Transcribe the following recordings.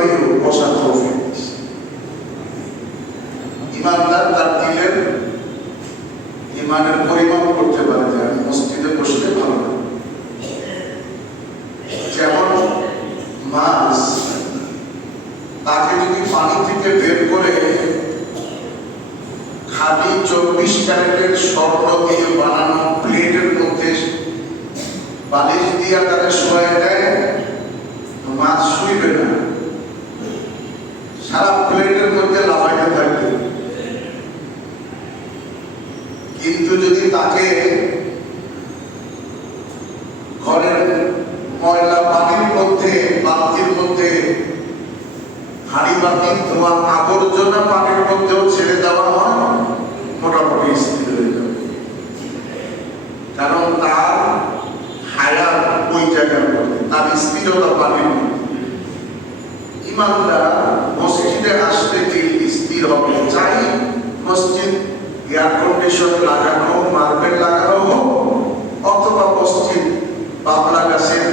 যেভাবেই হোক বসার তৌফিক দিয়েছে। ইমানদার তার দিলের ইমানের পরিমাপ করতে পারে যে আমি মসজিদে বসলে ভালো না। যেমন মাছ, তাকে যদি পানি থেকে বের করে খালি 24 ক্যারেটের স্বর্ণ দিয়ে বানানো প্লেটের মধ্যে বালিশ দিয়ে তাকে শোয়া দেয়, মাছ শুইবে না, সারা প্লেটের মধ্যে লাফাইতে থাকবে। কিন্তু যদি তাকে ঘরের ময়লা পানির মধ্যে, বালতির মধ্যে, হাড়ি বাতির ধোয়া আবর্জনা পানির মধ্যেও ছেড়ে দেওয়া হয়, মোটামুটি স্থির হয়ে যাবে। কারণ তার হায়াত ওই জায়গার মধ্যে, তার স্থিরতা পানির মধ্যে। ইমানদার মসজিদে আসলে দিল স্থির হবে, চাই মসজিদ এয়ার কন্ডিশন লাগানো, মার্বেল লাগানো হোক, অথবা মসজিদ বাবলা গাছের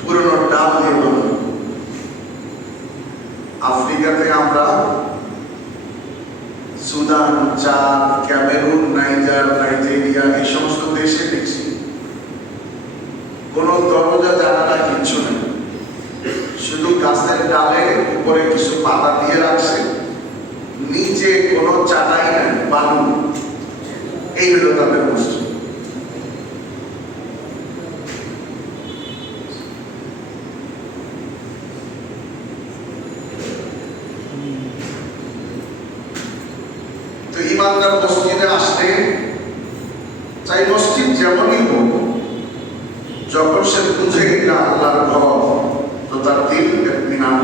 পুরনো ডাল দিয়ে বানানো। আফ্রিকাতে আমরা সুদান, চাদ, ক্যামেরুন, নাইজেরিয়া এই সমস্ত দেশে দেখছি কোন দরজা জানালা কিচ্ছু নেই, শুধু গাছের ডালে উপরে কিছু পাতা দিয়ে রাখছে, নিচে কোনো চাটাই নাই, বালু। এই হলো তাদের মসজিদ। তো ইমানদার মসজিদে আসলে চাই মসজিদ যেমনই হোক, যখন সে বুঝে এটা আল্লাহর ঘর, তো তার দিল ইতমিনান।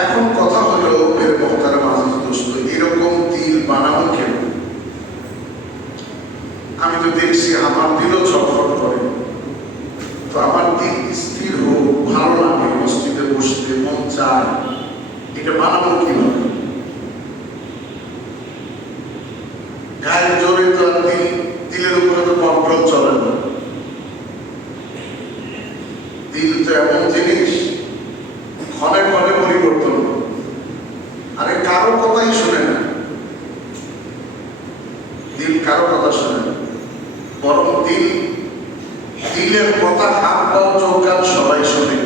এখন কথা হলো এর মুহতারাম আজিজ দোস্ত, এরকম দিল বানাবো কেন? আমি তো দেখছি আমার দিলও ছটফট করে। তো আমার দিল স্থির হোক, ভালো লাগে, মসজিদে বসতে মন চায়, এটা বানাবো কিভাবে? গায়ের জোরে তো আর দিলের উপরে তো কন্ট্রোল চলে না। দিল তো এমন জিনিস, ক্ষণে ক্ষণে পরিবর্তন, আরে কারো কথাই শোনে না দিল, কারো কথা শোনে না, বরং দিলের কথা হাত পাও চোখ কান সবাই শোনে,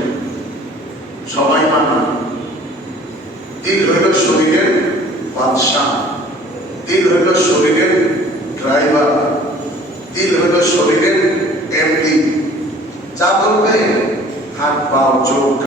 সবাই মানে। দিল হইল শরীরের বাদশাহ, দিল হইল শরীরের ড্রাইভার, দিল হইল শরীরের এমডি। যা বলবে হাত পাও চোখ